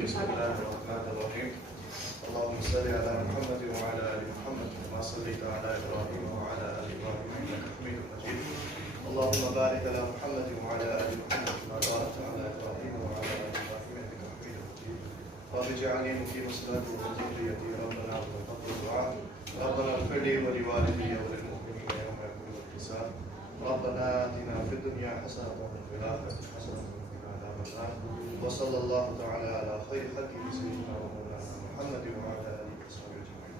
بسم الله الرحمن الرحيم اللهم صل على محمد وعلى ال محمد كما صليت على ابراهيم وعلى ال ابراهيم انك حميد مجيد اللهم بارك على محمد وعلى ال محمد كما باركت على ابراهيم وعلى ال ابراهيم انك حميد مجيد رب اجعلني مقيم الصلاه وذريتي ربنا وتقبل الدعاء ربنا اغفر لي ولوالدي وللمؤمنين يوم يقوم الحساب ربنا اتنا في الدنيا حسنه وفي الاخره حسنه وقنا عذاب النار وصلى الله تعالى على خير خلقه سيدنا ومولانا محمد وعلى اله وصحبه اجمعين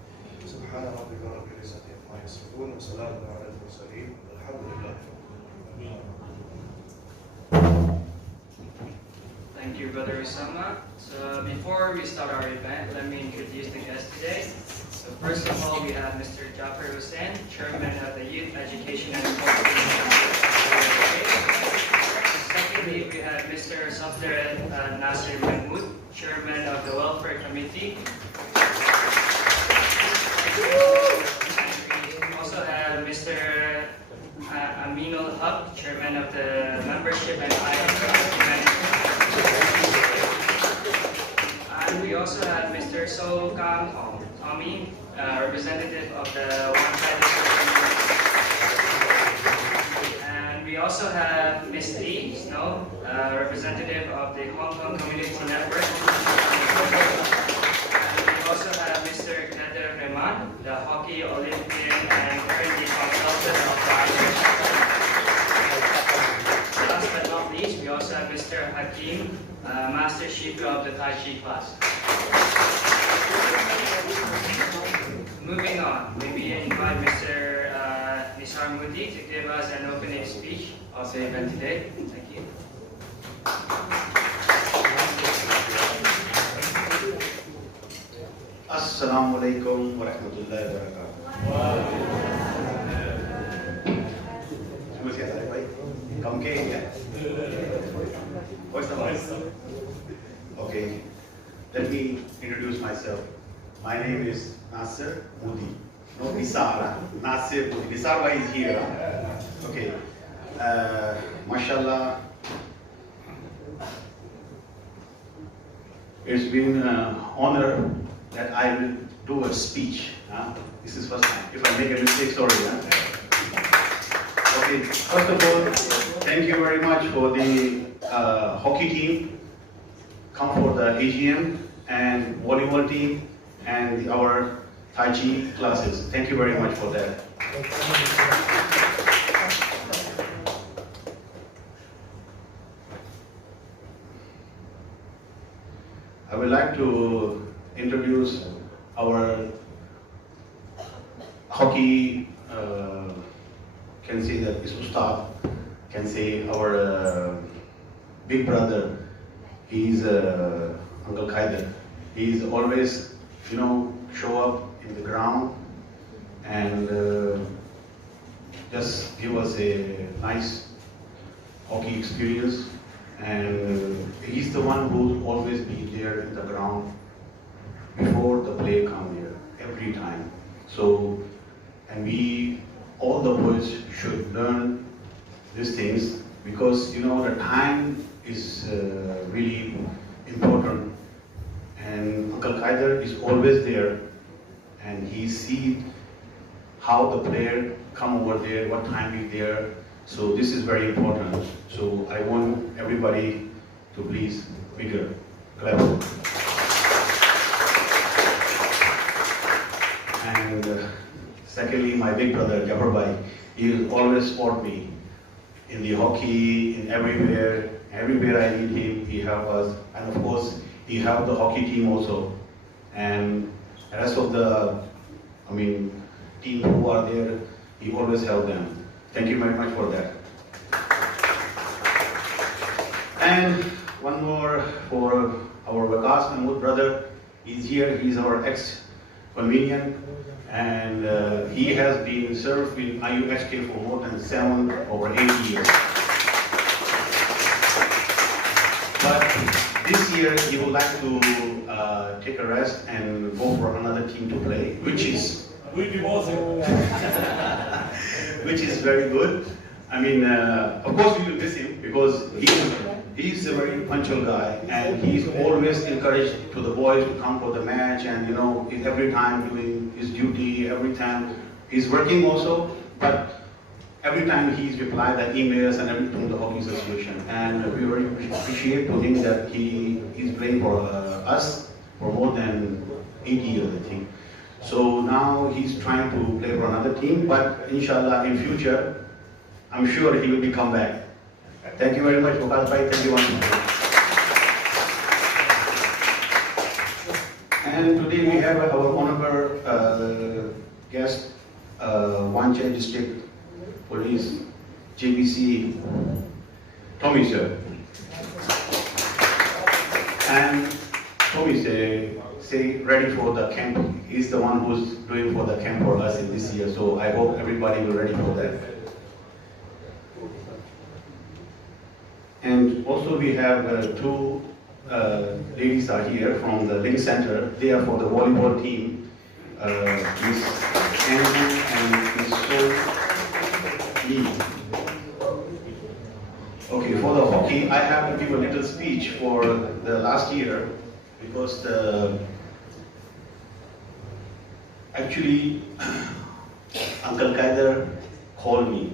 سبحان ربك رب العزه عما يصفون وسلام على المرسلين والحمد لله رب العالمين. Thank you, Brother Usama. So before we start our event, let me introduce the guests today. So first of all, we have Mr. Jafar Hussain, Chairman of the Youth Education and Culture. Secondly, we have Mr. Safdar Nasir Mahmood, Chairman of the Welfare Committee. We also have Mr. Aminul Haq, Chairman of the Membership and And we also have Mr. So Kang Tommy, representative of the One-Sided Social. And we also have Ms. Lee Snow, representative of the Hong Kong Community Network. And we also have Mr. Kader Rehman, the Hockey Olympian and currently consultant of the Irish. Last but not least, we also have Mr. Hakim, Master Shifu of the Tai Chi class. Moving on, we invite Mr. Nisar Mudi to give us an opening speech of the event today. Thank you. Assalamu alaikum wa rahmatullahi wa barakatuh. Come What's the voice? Okay, let me introduce myself. My name is Nasir Mudi. No Nisara. Nasir Mudi. Nisara is here. Okay. Mashallah. It's been an honor that I will do a speech. This is first time. If I make a mistake, sorry. Okay. First of all, thank you very much for the hockey team. Come for the AGM and volleyball team and our Tai Chi classes. Thank you very much for that. I would like to introduce our hockey, can say that is Ustad, can say our big brother. He's Uncle Kaider. He's always, show up in the ground and just give us a nice hockey experience. And he's the one who's always been there in the ground before the play come here, every time. So, and we, all the boys should learn these things because, the time is really important. And Uncle Kaider is always there and he sees how the player come over there, what time he's there. So this is very important. So I want everybody to please bigger clap. And secondly, my big brother Jafar Bhai, he always support me in the hockey, in everywhere. Everywhere I need him, he help us. And of course, he help the hockey team also. And the rest of the, team who are there, he always help them. Thank you very much for that. And one more for our Vikas Mahmood brother. He's here. He's our ex-comedian, and he has been served in IUHK for more than 7 or 8 years. But this year he would like to take a rest and go for another team to play, which is which is very good. I mean, of course we will miss him because he's a very punctual guy, and he's always encouraged to the boys to come for the match, and you know, every time doing his duty, every time he's working also, but every time he's replied the emails and everything from the Hockey Association, and we very appreciate to him that he's playing for us for more than 8 years, I think. So now he's trying to play for another team, but inshallah in future, I'm sure he will be come back. Thank you very much, Vikas bhai. Thank you once more. And today we have our honorable guest, Wanchai District Police, JBC, Tommy sir. And Tommy say ready for the camp. He's the one who's doing for the camp for us in this year. So I hope everybody will ready for that. And also we have 2 ladies are here from the Link Center. They are for the volleyball team, Miss Andrew and Miss Sol Lee. Okay, for the hockey, I have to give a little speech for the last year because actually Uncle Kaider called me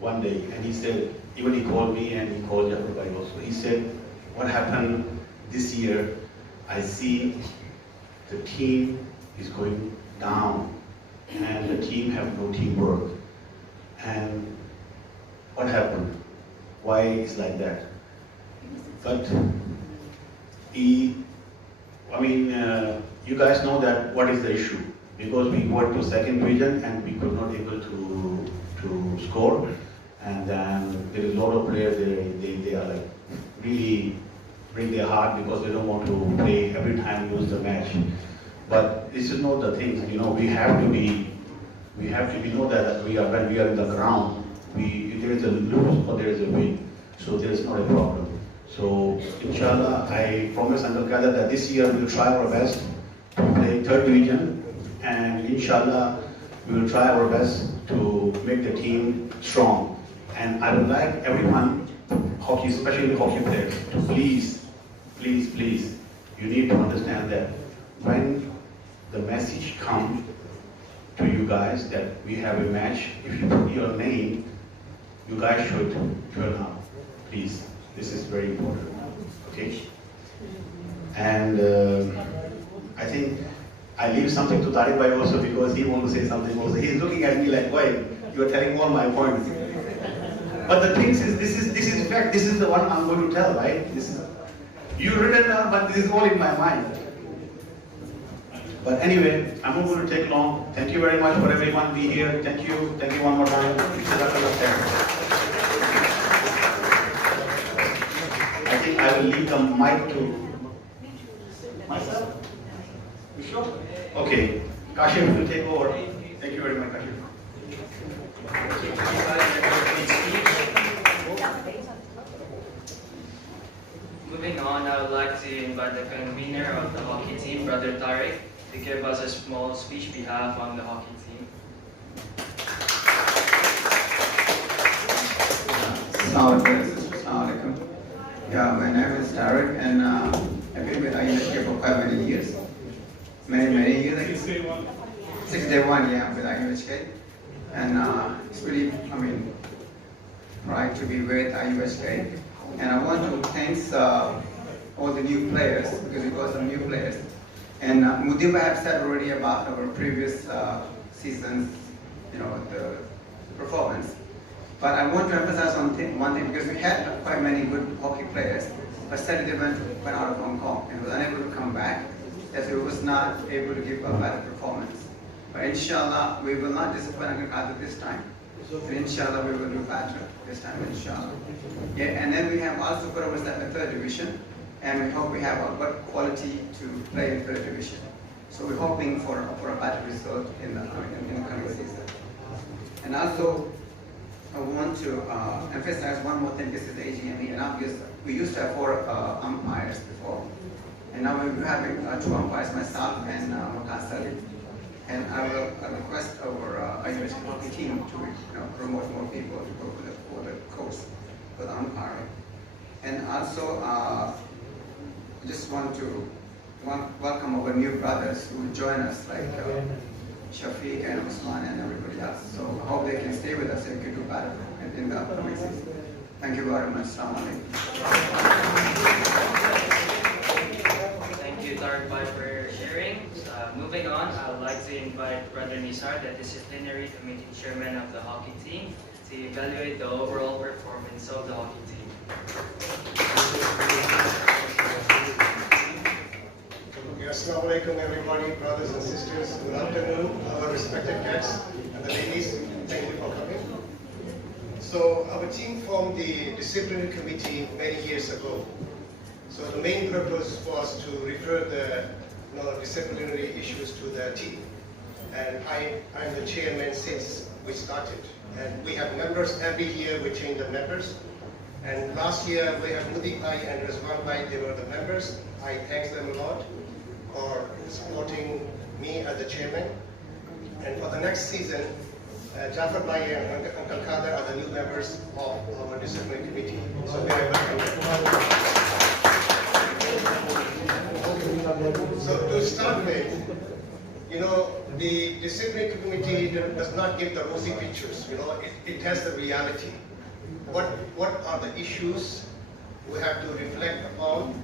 one day and he said, even he called me and he called everybody also. He said, what happened this year? I see the team is going down and the team have no teamwork. And what happened? Why it's like that? But you guys know that what is the issue? Because we went to 2nd division and we could not able to score. And then there is a lot of players, they are like really bring their heart because they don't want to play every time lose the match. But this is not the thing, you know, we have to know that when we are in the ground, there is a lose or there is a win. So there is not a problem. So inshallah, I promise Uncle Kader that this year we will try our best to play 3rd division, and inshallah we will try our best to make the team strong. And I would like everyone, hockey, especially hockey players, to please, you need to understand that when the message comes to you guys that we have a match, if you put your name, you guys should turn up, please. This is very important, okay? And I think I leave something to Tariq Bhai also because he wants to say something also. He's looking at me like, why? You are telling all my points. But the thing is, this is fact. This is the one I'm going to tell, right? You written down, but this is all in my mind. But anyway, I'm not going to take long. Thank you very much for everyone being here. Thank you one more time. I think I will leave the mic to myself. You sure? Okay, Kashif will take over. Thank you very much, Kashif. Moving on, I would like to invite the convener of the hockey team, Brother Tariq, to give us a small speech on behalf of the hockey team. Assalamualaikum. Yeah, my name is Tariq, and I've been with IUHK for quite many years. Many years. 6 day 1, yeah, with IUHK. And it's really, pride to be with IUHK. And I want to thank all the new players, because we got some new players. And Mudiba have said already about our previous seasons, the performance. But I want to emphasize one thing, because we had quite many good hockey players, but sadly they went out of Hong Kong and was unable to come back, as we was not able to give a better performance. But inshallah, we will not disappoint Uncle Kader this time. And inshallah, we will do better this time, inshallah. Yeah, and then we have also put ourselves in third division, and we hope we have a good quality to play in third division. So we're hoping for a better result in the coming season. And also, I want to emphasize one more thing. This is the AGME, and we used to have 4 umpires before, and now we're having 2 umpires, myself and Makasali. And I will request our university hockey team to promote more people to go for the course for the umpiring. And also, I just want to welcome our new brothers who join us, like Shafiq and Usman and everybody else. So I hope they can stay with us and can do better in the upcoming season. Thank you very much. Assalamu alaikum. Thank you, Tariq Bhai, for sharing. Moving on, I would like to invite Brother Nisar, the disciplinary committee chairman of the hockey team, to evaluate the overall performance of the hockey team. Assalamu alaikum everybody, brothers and sisters. Good afternoon, our respected guests and the ladies. Thank you for coming. So our team formed the disciplinary committee many years ago. So the main purpose was to refer the disciplinary issues to the team. And I'm the chairman since we started. And we have members every year. We change the members. And last year we have Mudi Bhai and Rizwan Bhai. They were the members. I thank them a lot for supporting me as the chairman. And for the next season, Jafar Bhai and Uncle Kader are the new members of our disciplinary committee. So very welcome. So to start with, the disciplinary committee does not give the rosy pictures. It has the reality. What are the issues we have to reflect upon,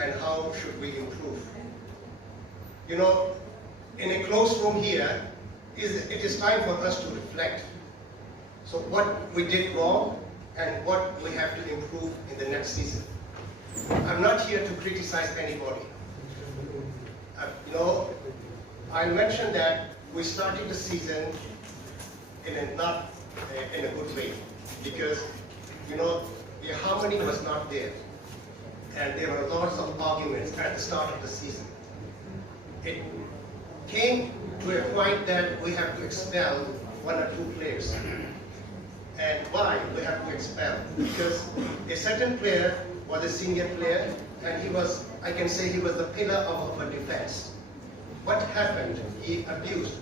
and how should we improve? In a closed room here, it is time for us to reflect. So what we did wrong and what we have to improve in the next season. I'm not here to criticize anybody. I mentioned that we started the season not in a good way, because the harmony was not there, and there were lots of arguments at the start of the season. It came to a point that we have to expel 1 or 2 players. And why we have to expel? Because a certain player was a senior player, and I can say he was the pillar of our defense. What happened? He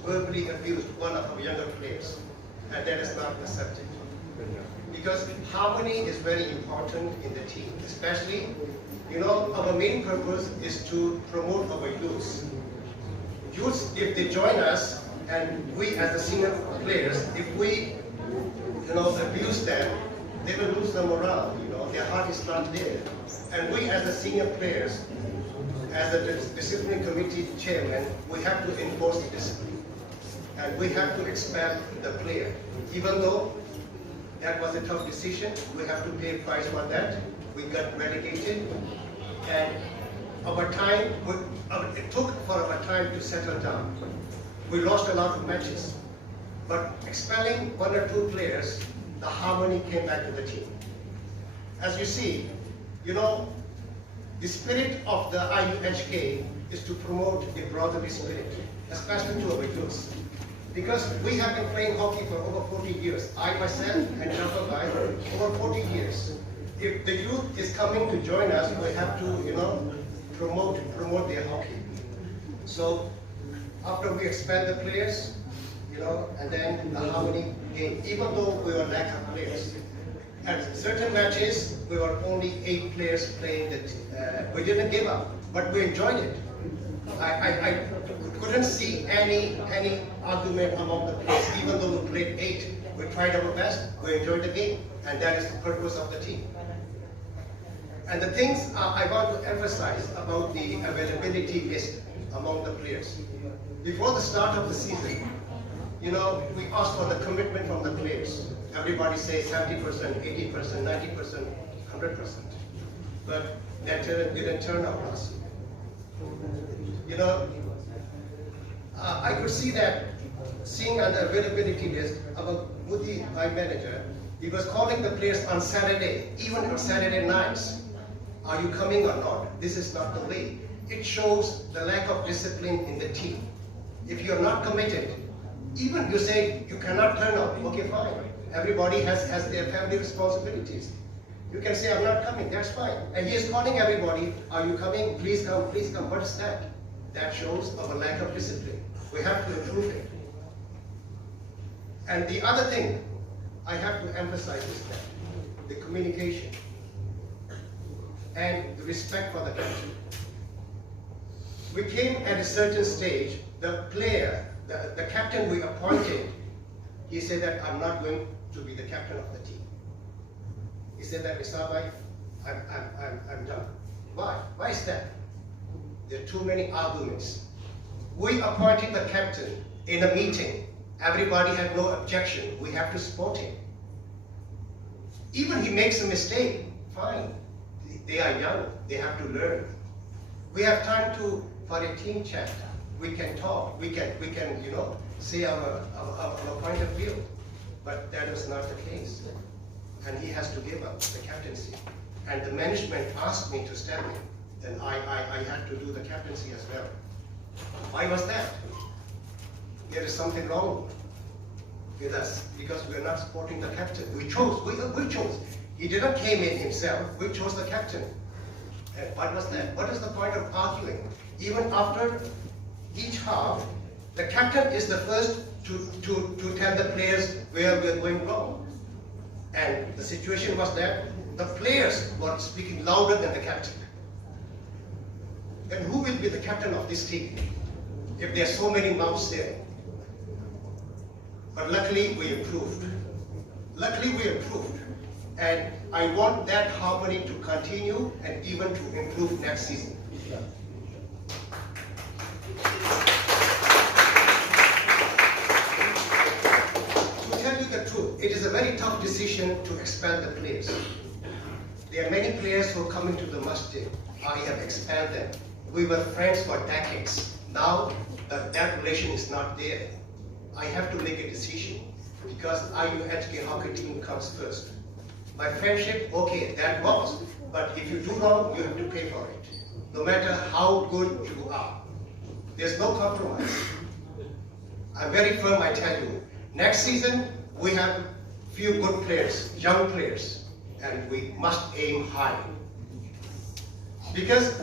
verbally abused one of our younger players, and that is not accepted. Because harmony is very important in the team, especially, our main purpose is to promote our youth. Youths, if they join us, and we as the senior players, if we, abuse them, they will lose the morale. Their heart is not there. And we as the senior players, as the disciplinary committee chairman, we have to enforce the discipline, and we have to expel the player. Even though that was a tough decision, we have to pay a price for that. We got relegated, and it took for our time to settle down. We lost a lot of matches, but expelling 1 or 2 players, the harmony came back to the team. As you see, the spirit of the IUHK is to promote a brotherly spirit, especially to our youth. Because we have been playing hockey for over 40 years. I myself and Jafar Bhai, over 40 years. If the youth is coming to join us, we have to, promote their hockey. So after we expel the players, and then the harmony came, even though we were lack of players. At certain matches, we were only 8 players playing. We didn't give up, but we enjoyed it. I couldn't see any argument among the players, even though we played 8. We tried our best, we enjoyed the game, and that is the purpose of the team. And the things I want to emphasize about the availability list among the players. Before the start of the season, we asked for the commitment from the players. Everybody says 70%, 80%, 90%, 100%. But that didn't turn out us. I could see that, seeing on the availability list, about Mudi, my manager, he was calling the players on Saturday, even on Saturday nights. Are you coming or not? This is not the way. It shows the lack of discipline in the team. If you're not committed, even you say you cannot turn up, okay, fine. Everybody has their family responsibilities. You can say, I'm not coming, that's fine. And he is calling everybody, are you coming? Please come, please come. What is that? That shows of a lack of discipline. We have to improve it. And the other thing I have to emphasize is that the communication and the respect for the captain. We came at a certain stage, the player, the captain we appointed, he said that I'm not going to be the captain of the team. He said that, Mr. Abai, I'm done. Why? Why is that? There are too many arguments. We appointed the captain in a meeting. Everybody had no objection. We have to support him. Even he makes a mistake, fine. They are young. They have to learn. We have time for a team chat. We can talk. We can say our point of view. But that was not the case. And he has to give up the captaincy. And the management asked me to step in. And I had to do the captaincy as well. Why was that? There is something wrong with us because we are not supporting the captain. We chose. He didn't came in himself. We chose the captain. And what was that? What is the point of arguing? Even after each half, the captain is the first to tell the players where we are going wrong. And the situation was that the players were speaking louder than the captain. Then who will be the captain of this team if there are so many mouths there? But luckily we improved. And I want that harmony to continue and even to improve next season. It is a very tough decision to expel the players. There are many players who come into the masjid. I have expelled them. We were friends for decades. Now that relation is not there. I have to make a decision because IUHK hockey team comes first. My friendship, okay, that was. But if you do wrong, you have to pay for it. No matter how good you are. There's no compromise. I'm very firm, I tell you. Next season, we have few good players, young players, and we must aim high. Because,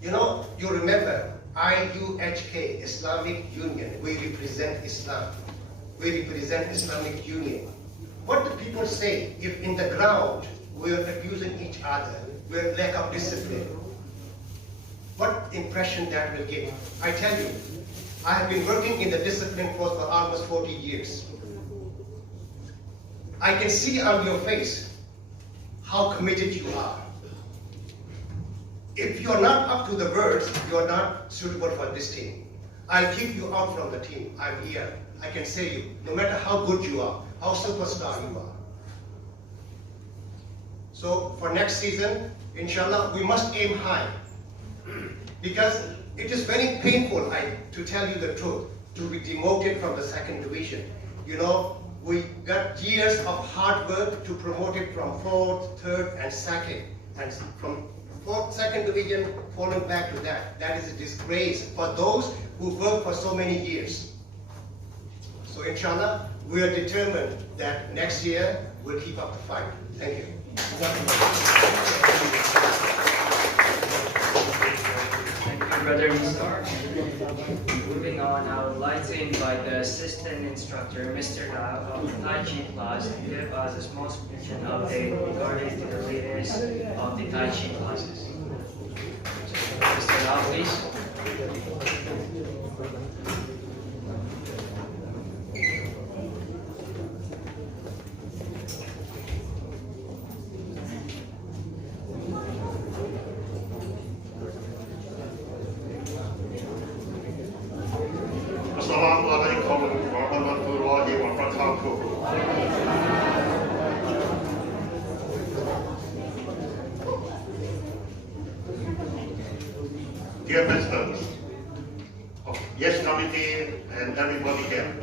you remember, IUHK, Islamic Union, we represent Islam. We represent Islamic Union. What do people say if in the ground we are abusing each other, we have lack of discipline? What impression that will give? I tell you, I have been working in the discipline force for almost 40 years. I can see on your face how committed you are. If you are not up to the words, you are not suitable for this team. I'll keep you out from the team. I'm here. I can say you, no matter how good you are, how superstar you are. So for next season, inshallah, we must aim high. Because it is very painful, to tell you the truth, to be demoted from the second division. We got years of hard work to promote it from 4th, 3rd, and 2nd. And from 4th, 2nd division, falling back to that. That is a disgrace for those who worked for so many years. So inshallah, we are determined that next year we'll keep up the fight. Thank you. Brother Nisar. Moving on, I would like to invite the assistant instructor, Mr. Lau of the Tai Chi class, to give us a small speech and update regarding to the latest of the Tai Chi classes. Mr. Lau, please. Dear visitors of Yes Committee and everybody here,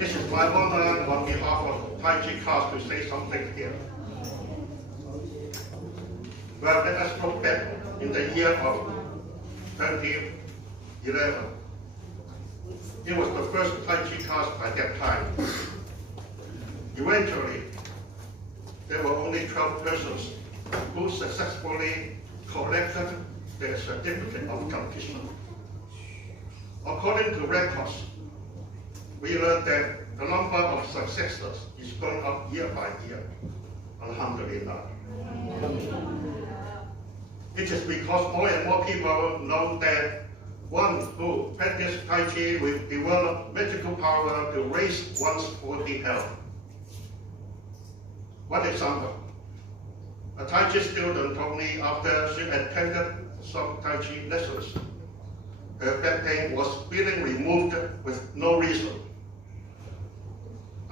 This is my honor on behalf of Tai Chi class to say something here. Well, let us look back in the year of 2011. It was the first Tai Chi class by that time. Eventually, there were only 12 persons who successfully collected their certificate of completion. According to records, we learned that the number of successors is going up year by year. Alhamdulillah. It is because more and more people know that one who practices Tai Chi will develop magical power to raise one's body health. One example, a Tai Chi student told me after she attended some Tai Chi lessons, her back pain was being removed with no reason.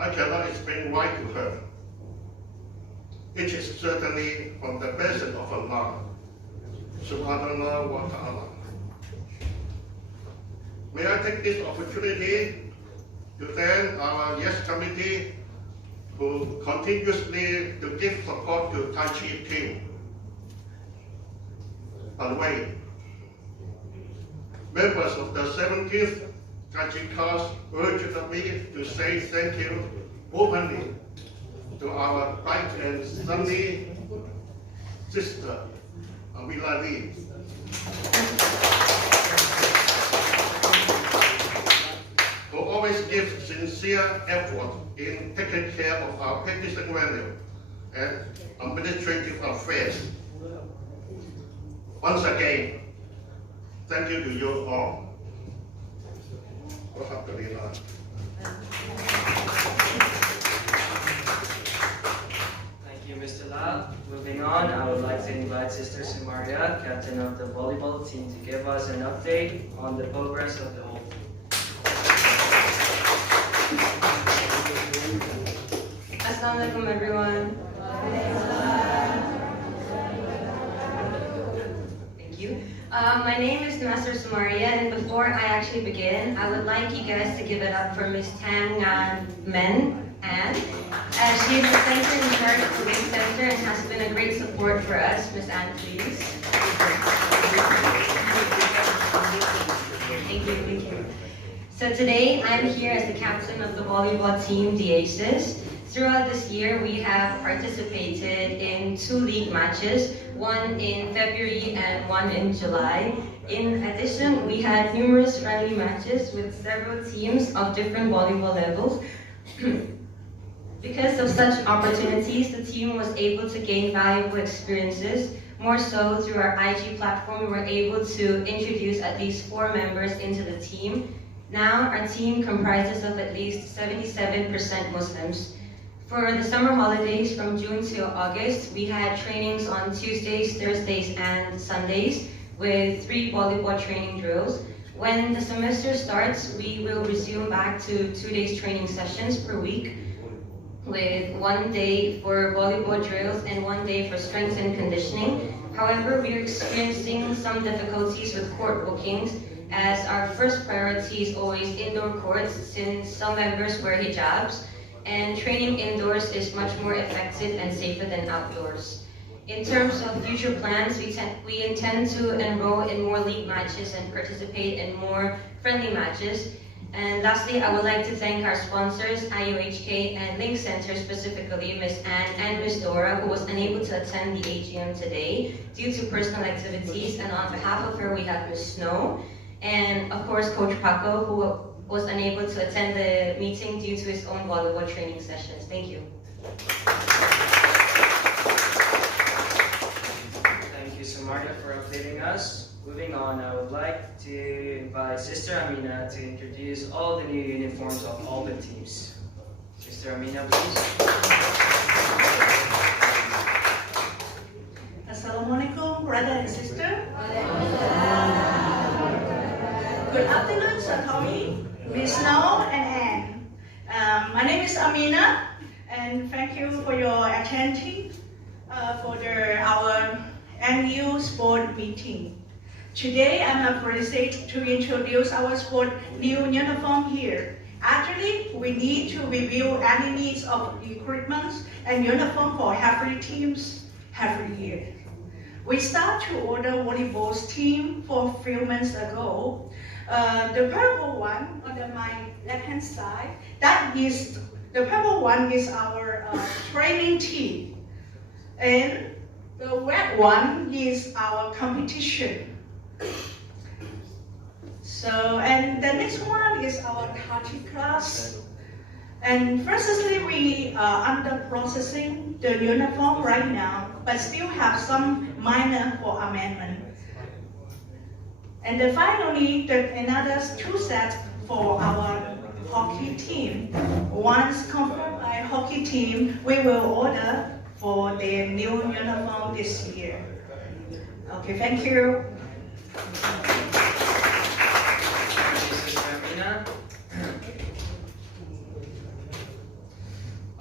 I cannot explain why to her. It is certainly from the blessing of Allah, subhanallah wa ta'ala. May I take this opportunity to thank our YES committee who continuously to give support to Tai Chi team. By the way, members of the 17th Tai Chi class urged me to say thank you openly to our bright and sunny sister, Amila Lee. Who always gives sincere effort in taking care of our practicing venue and administrative affairs. Once again, thank you to you all. Alhamdulillah. Thank you, Mr. La. Moving on, I would like to invite Sister Sumaria, captain of the volleyball team, to give us an update on the progress of the whole team. Assalamualaikum everyone. Thank you. My name is Nasser Sumaria, and before I actually begin, I would like you guys to give it up for Miss Tan Ngan Men Ann. She is the center in charge of the Wing Center and has been a great support for us. Miss Ann, please. Thank you, thank you. So today, I'm here as the captain of the volleyball team, the Aces. Throughout this year, we have participated in 2 league matches, one in February and one in July. In addition, we had numerous friendly matches with several teams of different volleyball levels. Because of such opportunities, the team was able to gain valuable experiences. More so, through our IG platform, we were able to introduce at least 4 members into the team. Now, our team comprises of at least 77% Muslims. For the summer holidays from June to August, we had trainings on Tuesdays, Thursdays, and Sundays with 3 volleyball training drills. When the semester starts, we will resume back to 2 days training sessions per week with 1 day for volleyball drills and 1 day for strength and conditioning. However, we are experiencing some difficulties with court bookings, as our first priority is always indoor courts since some members wear hijabs, and training indoors is much more effective and safer than outdoors. In terms of future plans, we intend to enroll in more league matches and participate in more friendly matches. And lastly, I would like to thank our sponsors, IUHK and Link Center, specifically Ms. Anne and Ms. Dora, who was unable to attend the AGM today due to personal activities. And on behalf of her, we have Ms. Snow, and of course, Coach Paco, who was unable to attend the meeting due to his own volleyball training sessions. Thank you. Thank you, Sumaria, for updating us. Moving on, I would like to invite Sister Amina to introduce all the new uniforms of all the teams. Sister Amina, please. Assalamualaikum, brother and sister. Good afternoon, Sir Tommy, Miss Snow, and Anne. My name is Amina, and thank you for your attending for our annual sport meeting. Today, I'm pleased to introduce our sport new uniform here, Actually, we need to review any needs of equipment and uniform for every teams every year. We start to order volleyball team for a few months ago. The purple one on my left-hand side, the purple one is our training team. And the red one is our competition. So, and the next one is our karate class. And firstly, we are under processing the uniform right now, but still have some minor for amendment. And then finally, another 2 sets for our hockey team. Once confirmed by hockey team, we will order for their new uniform this year. Okay, thank you.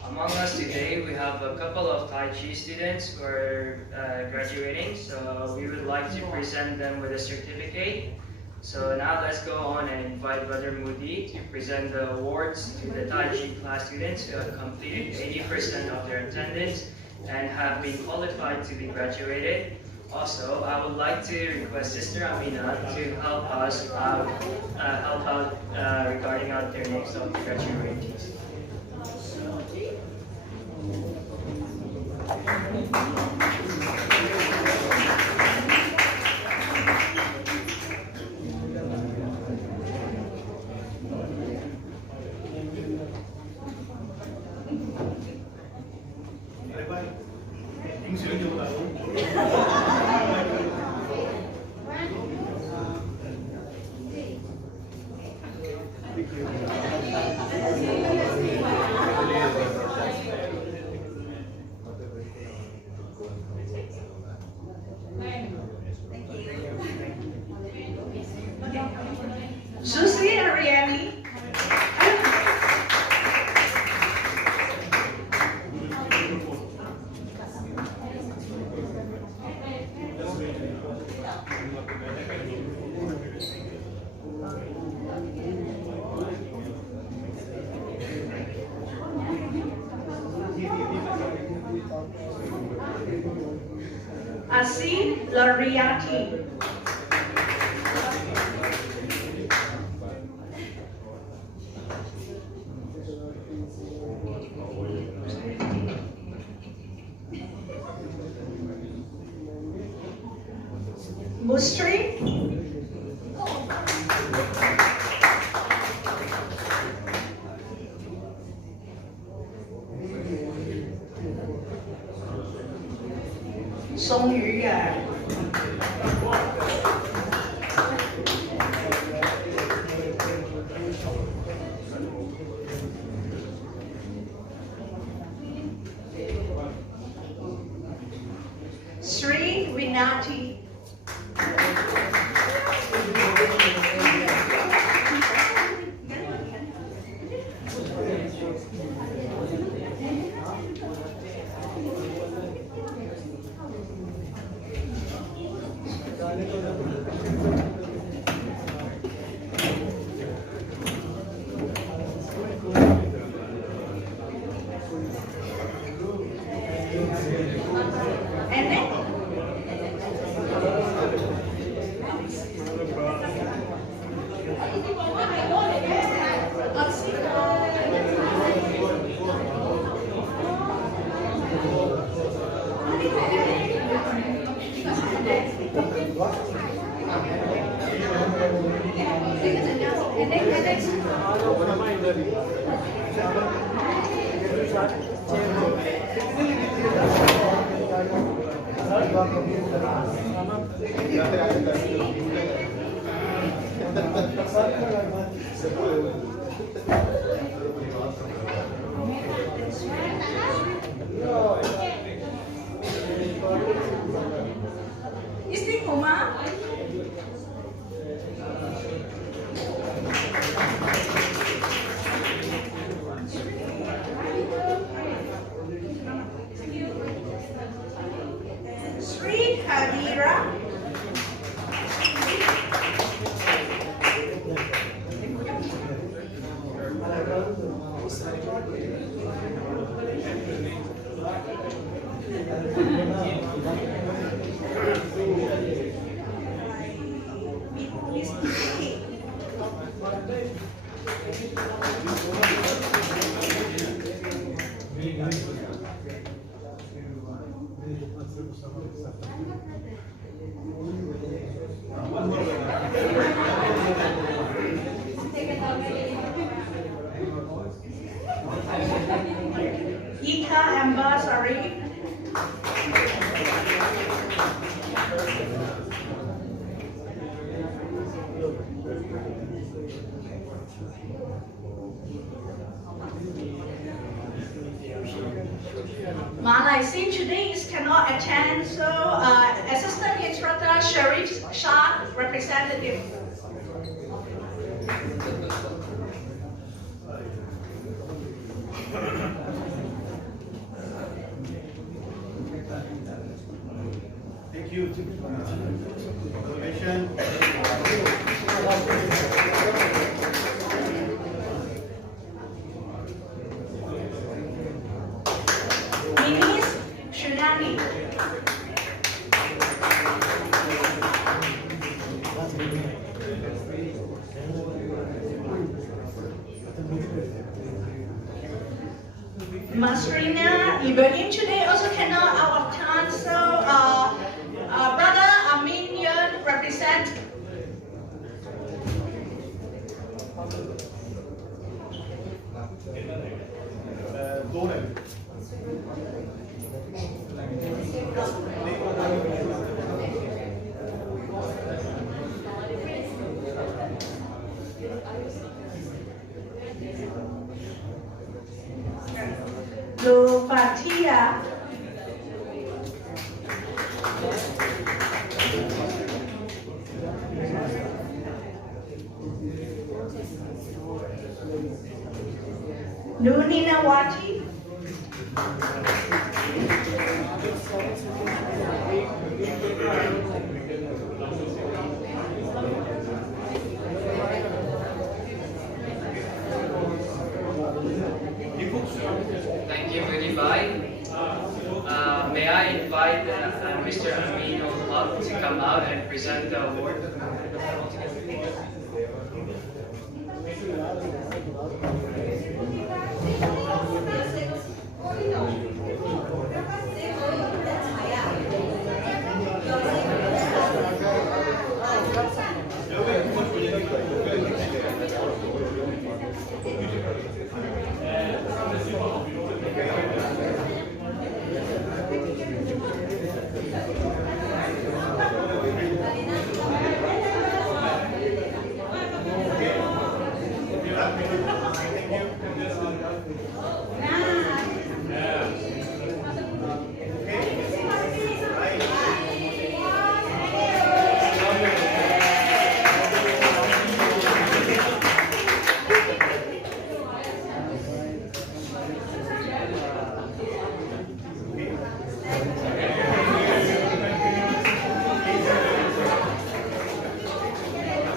Among us today, we have a couple of Tai Chi students who are graduating, so we would like to present them with a certificate. So now let's go on and invite Brother Moody to present the awards to the Tai Chi class students who have completed 80% of their attendance and have been qualified to be graduated. Also, I would like to request Sister Amina to help us out, regarding out their names of the graduatees. Susie Ariani. Asin Loriati. Mustri. Song Yuyan. Sri Vinati. And then Istiqomah. Sri Hadira. Ika Amber, sorry. Malai Singh today cannot attend, so Assistant Instructor Sharif Shah, representative. Thank you. Information. Minis Shunani. Masrina Ibrahim today also cannot out of town, so brother Amin Yun represent. Lovatia. Nuninawati. Thank you, Budibhai. May I invite Mr. Amin Haq to come out and present the award?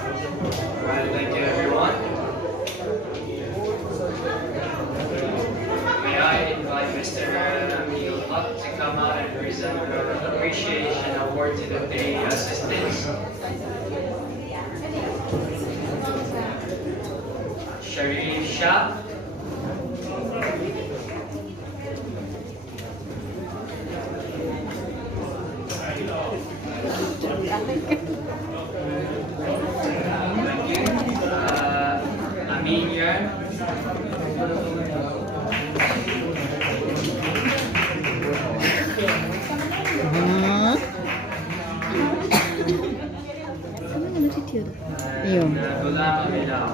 Thank you, everyone. May I invite Mr. Amin Haq to come out and present the appreciation award to the paying assistants. Sharif Shah. Thank you. Amin Yun. And Gulam Amidao.